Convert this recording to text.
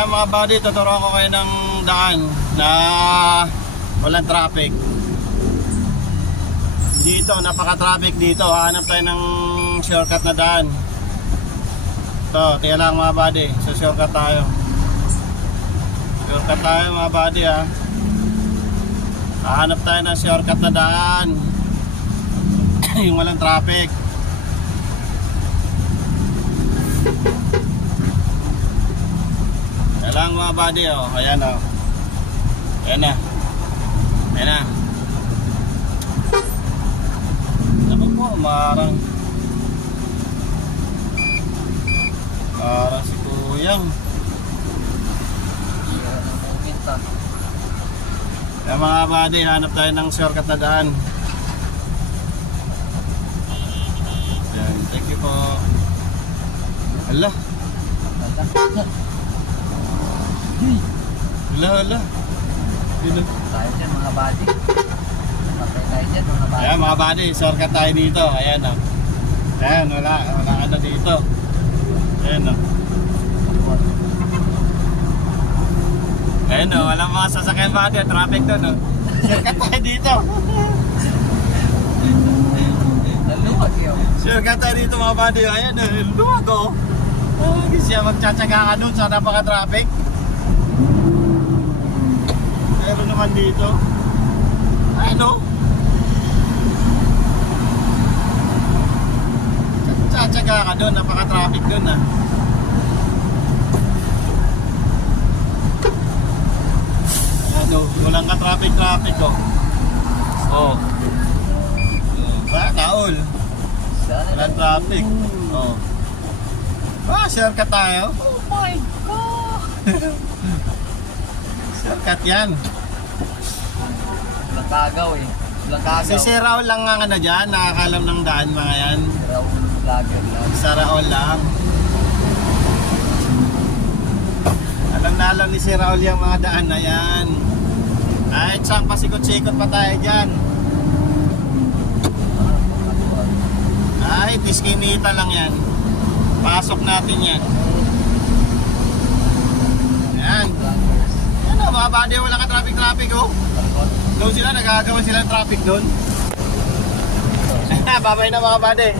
Ayan mga buddy, tuturuan ko kayo ng daan na walang traffic. Dito, napaka-traffic dito. Hanap tayo ng shortcut na daan. Ito, tiyan lang mga buddy. So shortcut tayo. Shortcut tayo mga buddy ha. Hanap tayo ng shortcut na daan. Yung walang traffic. Yan lang mga buddy oh. Ayan oh. Ayan na. Ayan na. Naku po, marang si Kuyang. Yan mga buddy, hanap tayo ng shortcut na daan. Yan, thank you po. Hala. Hala. Dito. Tayo dyan mga buddy. Patay tayo dyan mga buddy. Ayan mga buddy, shortcut tayo dito. Ayan o. Ayan, wala ano dito. Ayan o. Ayan o, walang mga sasakyan buddy. Traffic doon o. Shortcut tayo dito. Naluwag yun. Shortcut tayo dito mga buddy. Ayan o, luwag o. Hindi siya magtsatsaga ka doon sa napaka-traffic. Meron naman dito. Ano? Tsatsaga ka doon, napaka-traffic doon ah. Ano, walang ka-traffic oh. Oh. Ba, taol. Walang traffic. Oh. Shortcut tayo. Oh my God! Shortcut yan. Walang kagaw eh. Walang kagaw. Si Raul lang ang ano dyan, nakakalam ng daan mga yan. Raul vlogger lang. Si Raul lang. Alam na alam ni si Raul yung mga daan na yan. Kahit saan pasikot-sikot pa tayo dyan. Ay, tiskinita lang yan. Pasok natin yan. Yan. Yan o, mga buddy, wala ka traffic oh. Doon sila, nagagawa sila ng traffic doon. Babay na mga buddy.